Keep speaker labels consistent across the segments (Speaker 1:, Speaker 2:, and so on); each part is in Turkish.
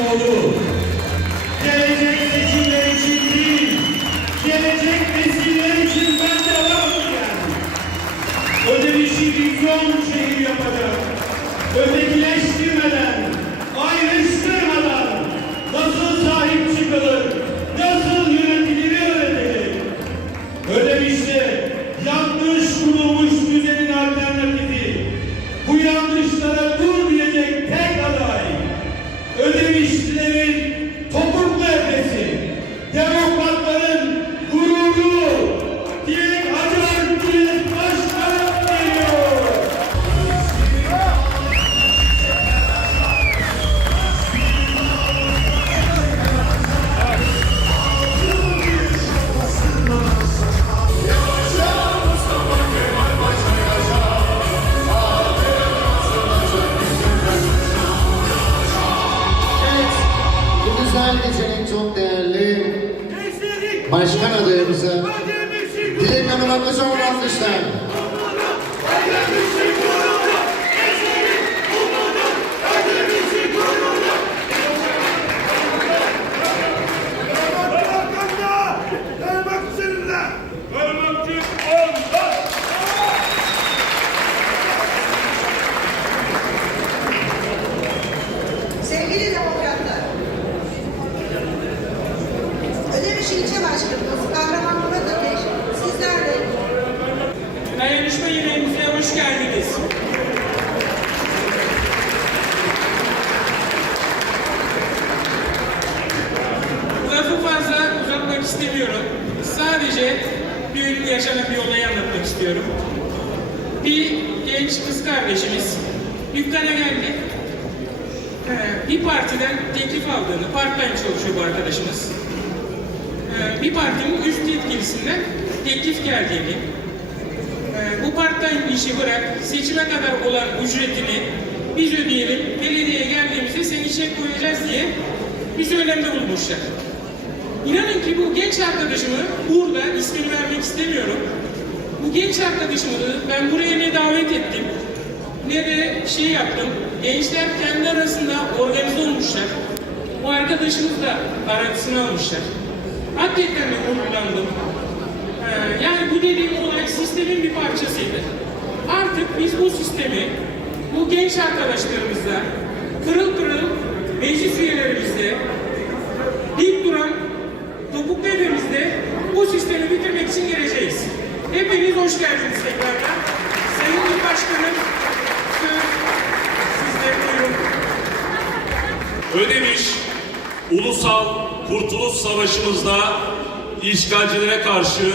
Speaker 1: ಹೋಗುವುದು istemiyorum. Sadece dün yaşanan bir olayı anlatmak istiyorum. Bir genç kız kardeşimiz dükkana geldi. Ee, Bir partiden teklif aldığını, part-time çalışıyor bu arkadaşımız. Ee, Bir partinin üst yetkilisinden teklif geldiğini, ee, bu part-time işi bırak, seçime kadar olan ücretini biz ödeyelim, belediyeye geldiğimizde seni çek koyacağız diye bir söylemde bulmuşlar. İnanın ki bu genç arkadaşımı burada ismini vermek istemiyorum. Bu genç arkadaşımı ben buraya ne davet ettim ne de şey yaptım. Gençler kendi arasında organize olmuşlar. Bu arkadaşımız da garantisini almışlar. Hakikaten de gururlandım. Ee, yani bu dediğim olay sistemin bir parçasıydı. Artık biz bu sistemi bu genç arkadaşlarımızla kırıl kırıl meclis üyelerimizle hoş geldiniz tekrardan. Sayın Başkanım, söz buyurun.
Speaker 2: Ödemiş, Ulusal Kurtuluş Savaşımızda işgalcilere karşı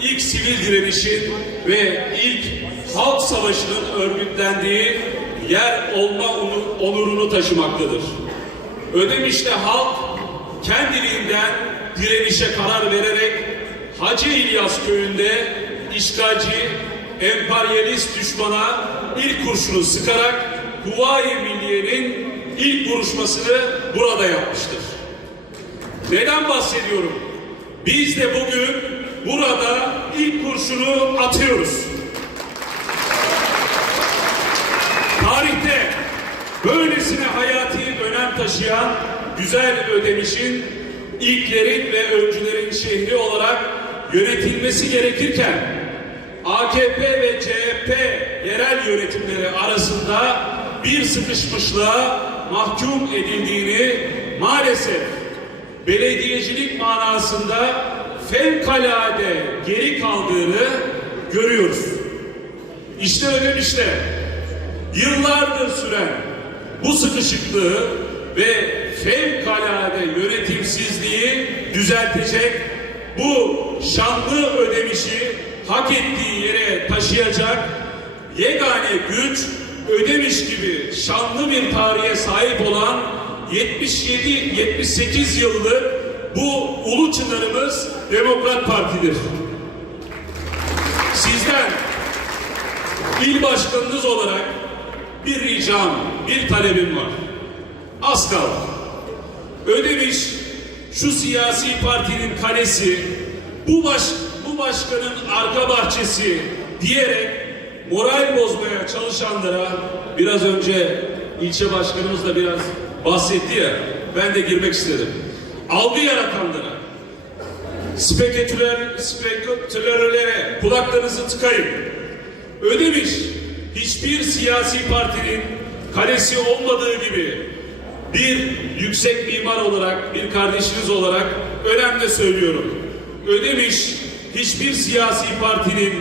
Speaker 2: ilk sivil direnişin ve ilk halk savaşının örgütlendiği yer olma onu- onurunu taşımaktadır. Ödemiş'te halk kendiliğinden direnişe karar vererek Hacı İlyas köyünde işgalci, emperyalist düşmana ilk kurşunu sıkarak Huvayi Milliye'nin ilk vuruşmasını burada yapmıştır. Neden bahsediyorum? Biz de bugün burada ilk kurşunu atıyoruz. Tarihte böylesine hayati önem taşıyan güzel ödemişin ilklerin ve öncülerin şehri olarak yönetilmesi gerekirken AKP ve CHP yerel yönetimleri arasında bir sıkışmışlığa mahkum edildiğini maalesef belediyecilik manasında fevkalade geri kaldığını görüyoruz. İşte ödemişte yıllardır süren bu sıkışıklığı ve fevkalade yönetimsizliği düzeltecek bu şanlı ödemişi hak ettiği yere taşıyacak yegane güç ödemiş gibi şanlı bir tarihe sahip olan 77-78 yıllık bu ulu çınarımız Demokrat Parti'dir. Sizden il başkanınız olarak bir ricam, bir talebim var. Az kaldı. Ödemiş şu siyasi partinin kalesi, bu baş bu başkanın arka bahçesi diyerek moral bozmaya çalışanlara biraz önce ilçe başkanımız da biraz bahsetti ya ben de girmek istedim. Algı yaratanlara, spekülatör, spekülatörlere kulaklarınızı tıkayın. Ödemiş hiçbir siyasi partinin kalesi olmadığı gibi bir yüksek mimar olarak, bir kardeşiniz olarak önemli söylüyorum. Ödemiş hiçbir siyasi partinin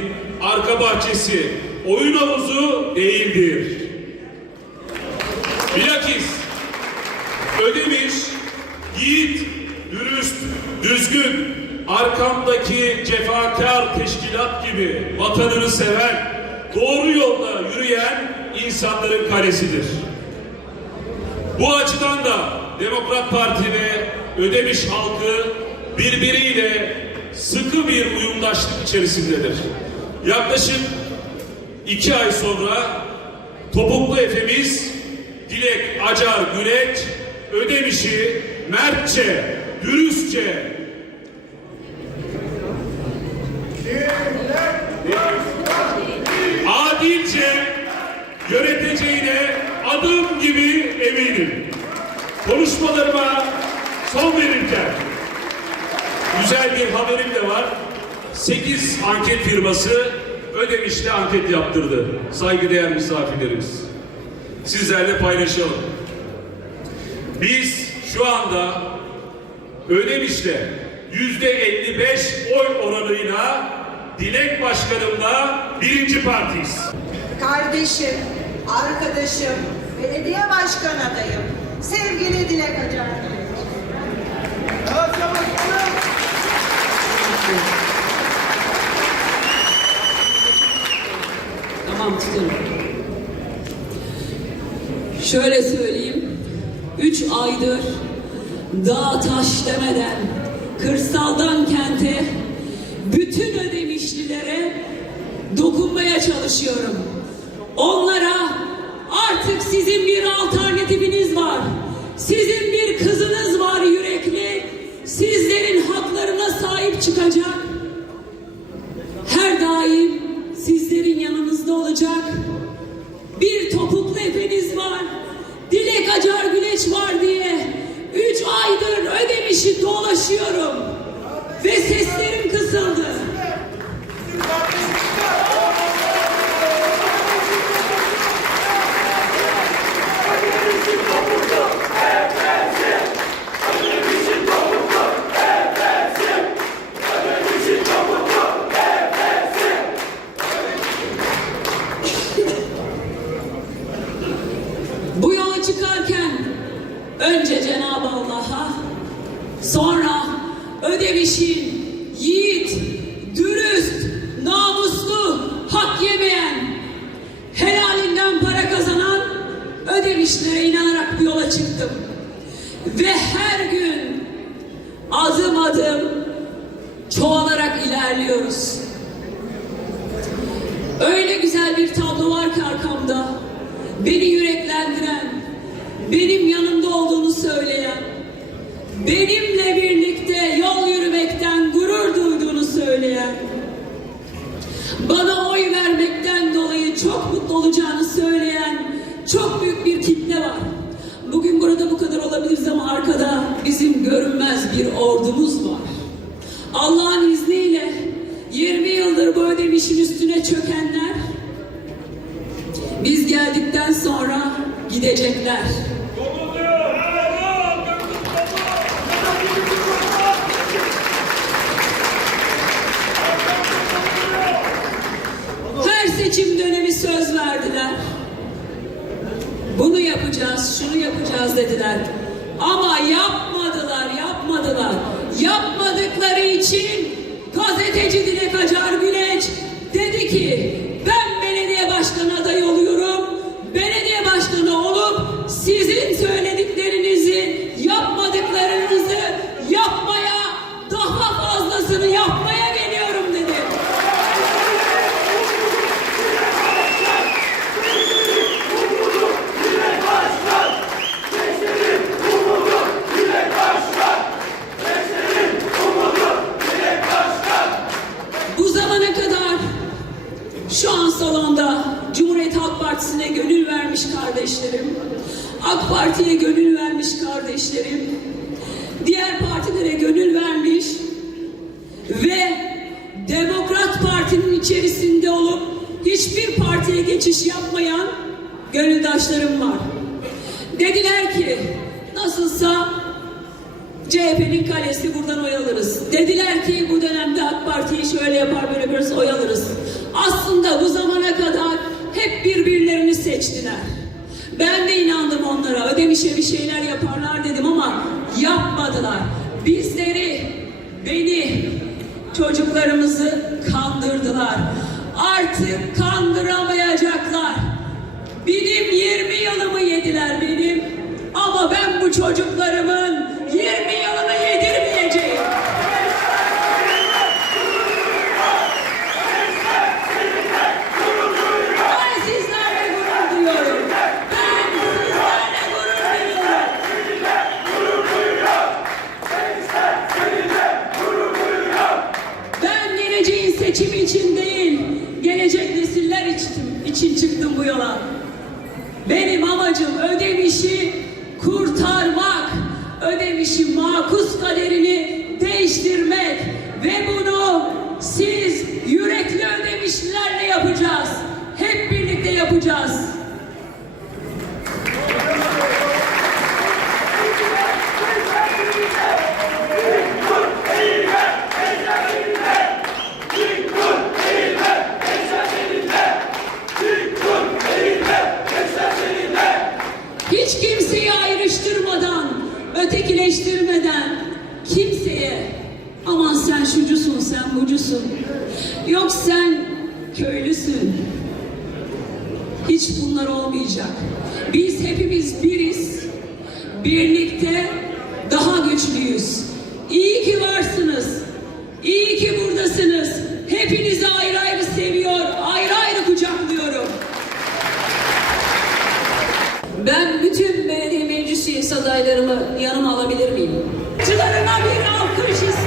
Speaker 2: arka bahçesi, oyun havuzu değildir. Bilakis Ödemiş, yiğit, dürüst, düzgün, arkamdaki cefakar teşkilat gibi vatanını seven, doğru yolda yürüyen insanların kalesidir. Bu açıdan da Demokrat Parti ve Ödemiş halkı birbiriyle sıkı bir uyumdaşlık içerisindedir. Yaklaşık iki ay sonra Topuklu Efemiz Dilek Acar Güleç Ödemiş'i mertçe, dürüstçe adilce yöneteceğine adım gibi eminim. Konuşmalarıma son verirken güzel bir haberim de var. 8 anket firması Ödemiş'te anket yaptırdı. Saygıdeğer misafirlerimiz. Sizlerle paylaşalım. Biz şu anda Ödemiş'te yüzde 55 oy oranıyla Dilek Başkanımla birinci partiyiz.
Speaker 3: Kardeşim, arkadaşım, belediye başkan adayım. Sevgili Dilek Acar.
Speaker 4: Tutarım. Şöyle söyleyeyim. Üç aydır dağ taş demeden kırsaldan kente bütün ödemişlilere dokunmaya çalışıyorum. Onlara artık sizin bir alternatifiniz var. Sizin bir kızınız var yürekli. Sizlerin haklarına sahip çıkacak olacak. Bir topuklu efeniz var, Dilek Acar Güneş var diye üç aydır ödemişi dolaşıyorum ve ödemişin yiğit, dürüst, namuslu, hak yemeyen, helalinden para kazanan ödemişlere inanarak bu yola çıktım. Ve her gün adım adım çoğalarak ilerliyoruz. Öyle güzel bir tablo var ki arkamda. Beni yüreklendiren, benim yanımda olduğunu söyleyen, benimle birlikte yol yürümekten gurur duyduğunu söyleyen, bana oy vermekten dolayı çok mutlu olacağını söyleyen çok büyük bir kitle var. Bugün burada bu kadar olabiliriz ama arkada bizim görünmez bir ordumuz var. Allah'ın izniyle 20 yıldır bu ödemişin üstüne çökenler biz geldikten sonra gidecekler. Yapacağız dediler. Ama yapmadılar, yapmadılar. Yapmadıkları için gazeteci Dilek Acar Güneş dedi ki ben belediye başkanı adayı oluyorum. Belediye başkanı olup sizin söylediklerinizi, yapmadıklarınızı yapmaya, daha fazlasını yapmaya geliyorum dedi. Bu zamana kadar şu an salonda Cumhuriyet Halk Partisi'ne gönül vermiş kardeşlerim. AK Parti'ye gönül vermiş kardeşlerim, diğer partilere gönül vermiş ve Demokrat Parti'nin içerisinde olup hiçbir partiye geçiş yapmayan gönüldaşlarım var. Dediler ki nasılsa CHP'nin kalesi buradan oy alırız. Dediler ki bu dönemde AK Parti'yi şöyle yapar böyle yaparız oy alırız. Aslında bu zamana kadar hep birbirlerini seçtiler. Ben de inandım onlara. Ödemişe bir şeyler yaparlar dedim ama yapmadılar. Bizleri, beni, çocuklarımızı kandırdılar. Artık kandıramayacaklar. Benim 20 yılımı yediler benim. Ama ben bu çocuklarımın 20 yılını yedirmeyeceğim. Ben sizlerle gurur duyuyorum. Ben sizlerle gurur duyuyorum. Ben geleceğin seçimi için değil, gelecek nesiller için, için çıktım bu yola. Benim amacım ödemişi kurtarmak, ödemişi makus kaderini değiştirmek ve bunu siz yürekli ödemişlerle yapacağız. Hep yapacağız. Hiç kimseyi ayrıştırmadan, ötekileştirmeden kimseye aman sen şucusun, sen bucusun. Yok sen köylüsün. Hiç bunlar olmayacak. Biz hepimiz biriz. Birlikte daha güçlüyüz. İyi ki varsınız. İyi ki buradasınız. Hepinizi ayrı ayrı seviyor, ayrı ayrı kucaklıyorum. Ben bütün belediye meclis üyesi adaylarımı yanıma alabilir miyim? Çılarına bir alkış istiyorum.